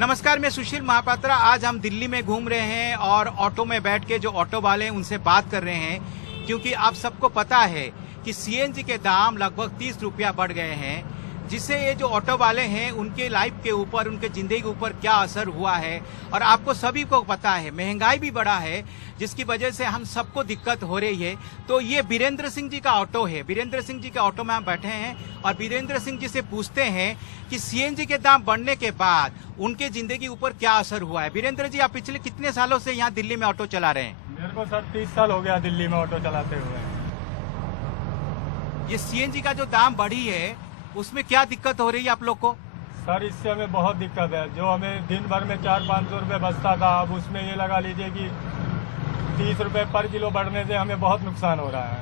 नमस्कार, मैं सुशील महापात्रा। आज हम दिल्ली में घूम रहे हैं और ऑटो में बैठ के जो ऑटो वाले हैं उनसे बात कर रहे हैं, क्योंकि आप सबको पता है कि सीएनजी के दाम लगभग 30 रुपया बढ़ गए हैं, जिससे ये जो ऑटो वाले हैं उनके लाइफ के ऊपर, उनके जिंदगी के ऊपर क्या असर हुआ है। और आपको सभी को पता है महंगाई भी बढ़ा है, जिसकी वजह से हम सबको दिक्कत हो रही है। तो ये बीरेंद्र सिंह जी का ऑटो है। बीरेंद्र सिंह जी के ऑटो में हम बैठे हैं और बीरेंद्र सिंह जी से पूछते हैं कि सीएनजी के दाम बढ़ने के बाद उनके जिंदगी ऊपर क्या असर हुआ है। बीरेंद्र जी, आप पिछले कितने सालों से यहाँ दिल्ली में ऑटो चला रहे हैं? मेरे को सर 30 साल हो गया दिल्ली में ऑटो चलाते हुए। ये सीएनजी का जो दाम बढ़ी है उसमें क्या दिक्कत हो रही है आप लोग को? सर इससे हमें बहुत दिक्कत है। जो हमें दिन भर में 400-500 रुपये बचता था, अब उसमें ये लगा लीजिए कि 30 रुपये पर किलो बढ़ने से हमें बहुत नुकसान हो रहा है।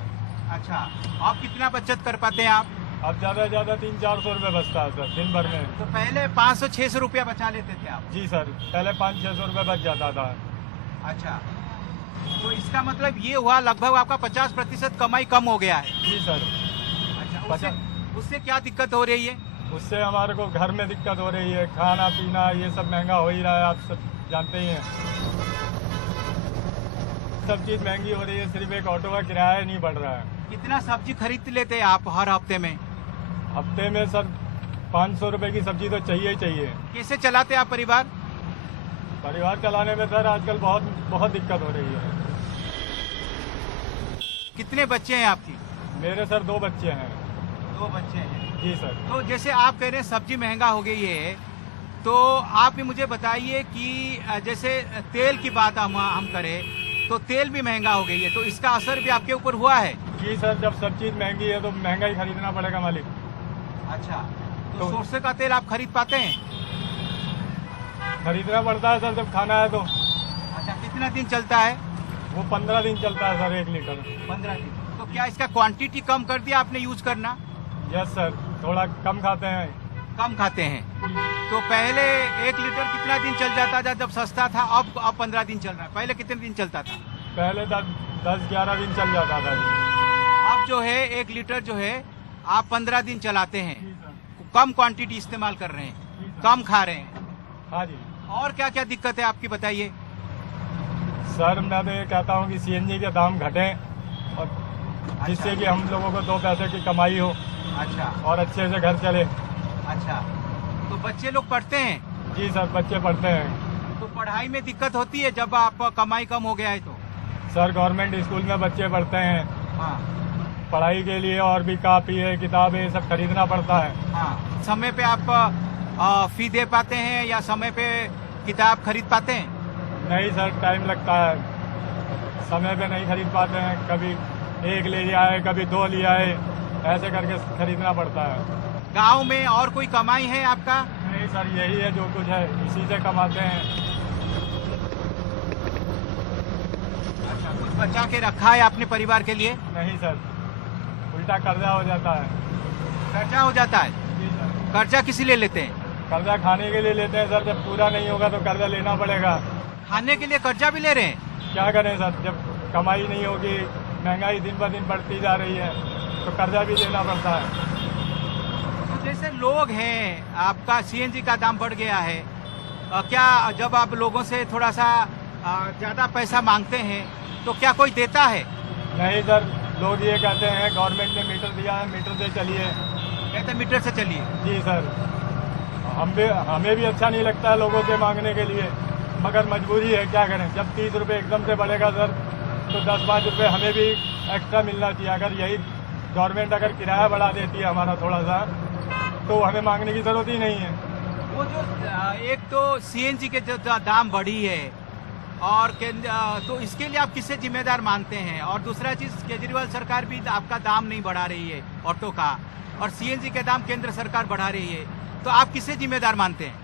अच्छा, आप कितना बचत कर पाते हैं आप? अब ज़्यादा से ज़्यादा 300-400 रुपये बचता है सर दिन भर में। तो पहले 500-600 रुपया बचा लेते थे आप? जी सर, पहले 500-600 रुपये बच जाता था। अच्छा, तो इसका मतलब ये हुआ लगभग आपका 50% कमाई कम हो गया है? जी सर। अच्छा, उससे क्या दिक्कत हो रही है? उससे हमारे को घर में दिक्कत हो रही है, खाना पीना ये सब महंगा हो ही रहा है, आप सब जानते ही हैं। सब चीज़ महंगी हो रही है, सिर्फ एक ऑटो का किराया नहीं बढ़ रहा है। कितना सब्जी खरीद लेते हैं आप हर हफ्ते में? हफ्ते में सर 500 रुपये की सब्जी तो चाहिए ही चाहिए। कैसे चलाते हैं आप परिवार? परिवार चलाने में सर आजकल बहुत दिक्कत हो रही है। कितने बच्चे हैं आपकी? मेरे सर 2 बच्चे हैं। 2 बच्चे हैं? जी सर। तो जैसे आप कह रहे हैं सब्जी महंगा हो गई है, तो आप भी मुझे बताइए कि जैसे तेल की बात हम करें तो तेल भी महंगा हो गई है, तो इसका असर भी आपके ऊपर हुआ है? जी सर, जब सब चीज़ महंगी है तो महंगा ही खरीदना पड़ेगा मालिक। अच्छा, तो सरसों का तेल आप खरीद पाते हैं? खरीदना पड़ता है सर, जब खाना है तो। अच्छा, कितना दिन चलता है वो? 15 दिन चलता है सर 1 लीटर। 15 दिन। तो क्या इसका क्वांटिटी कम कर दिया आपने यूज करना? यस सर, थोड़ा कम खाते हैं। कम खाते हैं। तो पहले 1 लीटर कितना दिन चल जाता था जब सस्ता था? अब 15 दिन चल रहा है। पहले कितने दिन चलता था? पहले 10-11 दिन चल जाता था। अब जो है 1 लीटर जो है आप 15 दिन चलाते हैं। कम क्वांटिटी इस्तेमाल कर रहे हैं, कम खा रहे हैं। हाँ जी। और क्या क्या दिक्कत है आपकी, बताइए। सर मैं तो ये कहता हूँ कि सीएनजी के दाम घटें और जिससे कि हम लोगों को 2 पैसे की कमाई हो। अच्छा। और अच्छे से घर चले। अच्छा, तो बच्चे लोग पढ़ते हैं? जी सर, बच्चे पढ़ते हैं। तो पढ़ाई में दिक्कत होती है जब आप कमाई कम हो गया है तो? सर गवर्नमेंट स्कूल में बच्चे पढ़ते हैं। हाँ। पढ़ाई के लिए और भी कापी है, किताबें, ये सब खरीदना पड़ता है। हाँ। समय पे आप फी दे पाते हैं या समय पे किताब खरीद पाते हैं? नहीं सर, टाइम लगता है, समय पे नहीं खरीद पाते हैं। कभी 1 ले आए, कभी 2 ले आए, ऐसे करके खरीदना पड़ता है। गांव में और कोई कमाई है आपका? नहीं सर, यही है जो कुछ है, इसी से कमाते हैं। अच्छा, कुछ बचा के रखा है अपने परिवार के लिए? नहीं सर, उल्टा कर्जा हो जाता है। कर्जा हो जाता है? जी सर। कर्जा किसी ले लेते हैं? कर्जा खाने के लिए लेते हैं सर, जब पूरा नहीं होगा तो कर्जा लेना पड़ेगा। खाने के लिए कर्जा भी ले रहे हैं? क्या करें सर, जब कमाई नहीं होगी, महंगाई दिन ब दिन बढ़ती जा रही है, तो कर्जा भी लेना पड़ता है। तो जैसे लोग हैं, आपका सीएनजी का दाम बढ़ गया है, क्या जब आप लोगों से थोड़ा सा ज़्यादा पैसा मांगते हैं तो क्या कोई देता है? नहीं सर, लोग ये कहते हैं गवर्नमेंट ने मीटर दिया है, मीटर से चलिए। कहते मीटर से चलिए? जी सर। हमें भी अच्छा नहीं लगता है लोगों से मांगने के लिए, मगर मजबूरी है, क्या करें। जब 30 रुपये एकदम से बढ़ेगा सर, तो 10-5 रुपये हमें भी एक्स्ट्रा मिलना चाहिए। अगर यही गवर्नमेंट अगर किराया बढ़ा देती है हमारा थोड़ा सा, तो हमें मांगने की ज़रूरत ही नहीं है। वो जो एक तो सीएनजी के जो दाम बढ़ी है और तो इसके लिए आप किसे जिम्मेदार मानते हैं? और दूसरा चीज़, केजरीवाल सरकार भी आपका दाम नहीं बढ़ा रही है ऑटो का, और सीएनजी के दाम केंद्र सरकार बढ़ा रही है, तो आप किसे जिम्मेदार मानते हैं?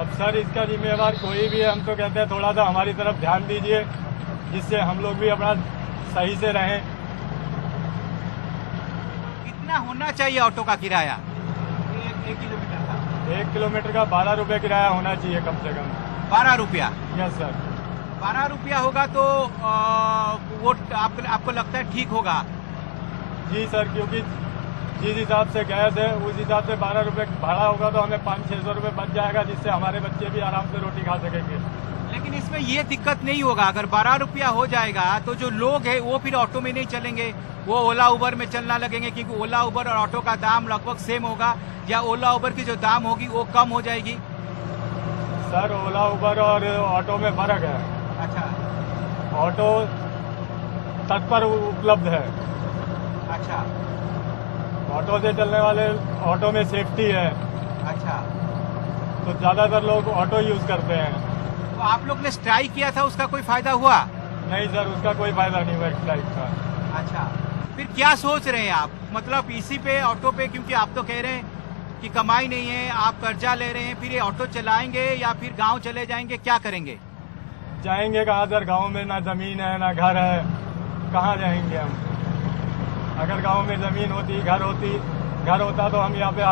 अब सर इसका जिम्मेवार कोई भी है, हम तो कहते हैं थोड़ा सा हमारी तरफ ध्यान दीजिए, जिससे हम लोग भी अपना सही से रहें। कितना होना चाहिए ऑटो का किराया? 1 किलोमीटर का? 1 किलोमीटर का 12 रुपये किराया होना चाहिए कम से कम। 12 रुपया? Yes sir. 12 रुपया होगा तो वो आपको लगता है ठीक होगा? जी सर, क्योंकि जिस हिसाब से गैस है उस हिसाब से 12 रुपये भाड़ा होगा तो हमें 500-600 रुपये बच जाएगा, जिससे हमारे बच्चे भी आराम से रोटी खा सकेंगे। लेकिन इसमें ये दिक्कत नहीं होगा, अगर 12 रुपया हो जाएगा तो जो लोग हैं वो फिर ऑटो में नहीं चलेंगे, वो ओला उबर में चलना लगेंगे, क्योंकि ओला उबर और ऑटो का दाम लगभग सेम होगा, या ओला उबर की जो दाम होगी वो कम हो जाएगी। सर ओला उबर और ऑटो में फर्क है। अच्छा ऑटो तत्पर उपलब्ध है। अच्छा ऑटो से चलने वाले ऑटो में सेफ्टी है, अच्छा। तो ज्यादातर लोग ऑटो यूज करते हैं। तो आप लोग ने स्ट्राइक किया था, उसका कोई फायदा हुआ? नहीं सर, उसका कोई फायदा नहीं हुआ स्ट्राइक का। अच्छा, फिर क्या सोच रहे हैं आप, मतलब इसी पे ऑटो पे, क्योंकि आप तो कह रहे हैं कि कमाई नहीं है, आप कर्जा ले रहे हैं, फिर ये ऑटो चलाएंगे या फिर गांव चले जाएंगे, क्या करेंगे? जाएंगे कहाँ सर, गांव में ना जमीन है ना घर है, कहाँ जाएंगे हम? अगर गांव में जमीन होती, घर होता तो हम यहाँ पे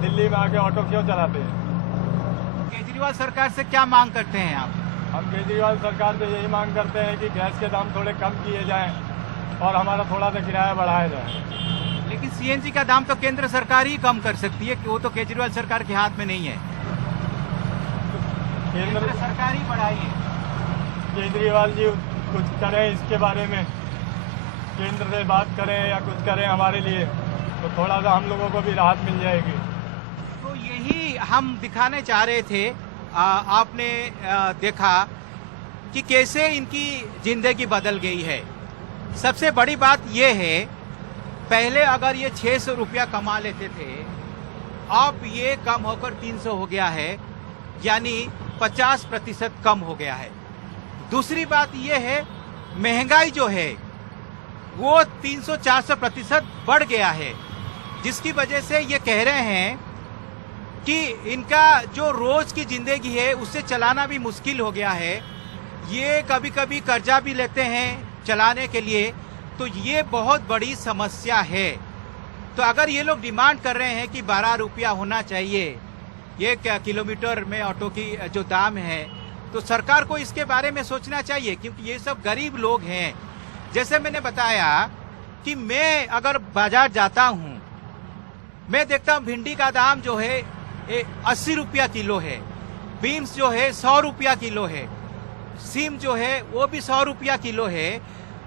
दिल्ली में आके ऑटो क्यों चलाते हैं? केजरीवाल सरकार से क्या मांग करते हैं आप? हम केजरीवाल सरकार से यही मांग करते हैं कि गैस के दाम थोड़े कम किए जाएं और हमारा थोड़ा सा किराया बढ़ाया जाए। लेकिन सीएनजी का दाम तो केंद्र सरकार ही कम कर सकती है, कि वो तो केजरीवाल सरकार के हाथ में नहीं है। केंद्र सरकार ही बढ़ाई है। केजरीवाल जी कुछ करें इसके बारे में, केंद्र से बात करें या कुछ करें हमारे लिए, तो थोड़ा सा हम लोगों को भी राहत मिल जाएगी। तो यही हम दिखाने चाह रहे थे। आपने देखा कि कैसे इनकी जिंदगी बदल गई है। सबसे बड़ी बात यह है, पहले अगर ये 600 रुपया कमा लेते थे, अब ये कम होकर 300 हो गया है, यानी 50% कम हो गया है। दूसरी बात यह है, महंगाई जो है वो 300-400% बढ़ गया है, जिसकी वजह से ये कह रहे हैं कि इनका जो रोज की जिंदगी है उससे चलाना भी मुश्किल हो गया है। ये कभी कभी कर्जा भी लेते हैं चलाने के लिए, तो ये बहुत बड़ी समस्या है। तो अगर ये लोग डिमांड कर रहे हैं कि 12 रुपया होना चाहिए ये किलोमीटर में ऑटो की जो दाम है, तो सरकार को इसके बारे में सोचना चाहिए, क्योंकि ये सब गरीब लोग हैं। जैसे मैंने बताया कि मैं अगर बाजार जाता हूँ, मैं देखता हूँ भिंडी का दाम जो है 80 रुपया किलो है, बीन्स जो है 100 रुपया किलो है, सीम जो है वो भी 100 रुपया किलो है।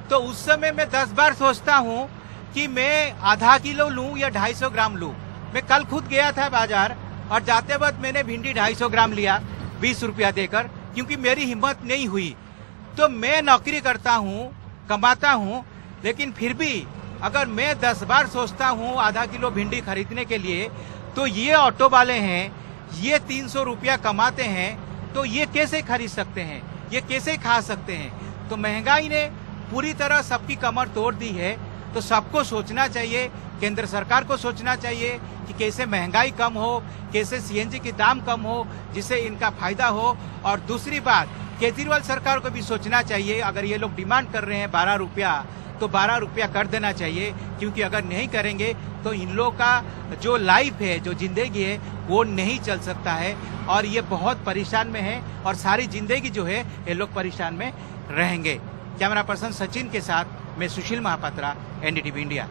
तो उस समय मैं 10 बार सोचता हूँ कि मैं आधा किलो लूँ या 250 ग्राम लूँ। मैं कल खुद गया था बाजार और जाते वक्त मैंने भिंडी 250 ग्राम लिया 20 रुपया देकर, क्योंकि मेरी हिम्मत नहीं हुई। तो मैं नौकरी करता हूँ, कमाता हूँ, लेकिन फिर भी अगर मैं 10 बार सोचता हूँ आधा किलो भिंडी खरीदने के लिए, तो ये ऑटो वाले हैं, ये 300 रुपया कमाते हैं, तो ये कैसे खरीद सकते हैं, ये कैसे खा सकते हैं? तो महंगाई ने पूरी तरह सबकी कमर तोड़ दी है। तो सबको सोचना चाहिए, केंद्र सरकार को सोचना चाहिए कि कैसे महंगाई कम हो, कैसे सीएनजी की दाम कम हो, जिससे इनका फायदा हो। और दूसरी बात, केजरीवाल सरकार को भी सोचना चाहिए, अगर ये लोग डिमांड कर रहे हैं 12 रुपया, तो 12 रुपया कर देना चाहिए, क्योंकि अगर नहीं करेंगे तो इन लोगों का जो लाइफ है, जो जिंदगी है, वो नहीं चल सकता है, और ये बहुत परेशान में है, और सारी जिंदगी जो है ये लोग परेशान में रहेंगे। कैमरा पर्सन सचिन के साथ मैं सुशील महापात्रा, एनडीटीवी इंडिया।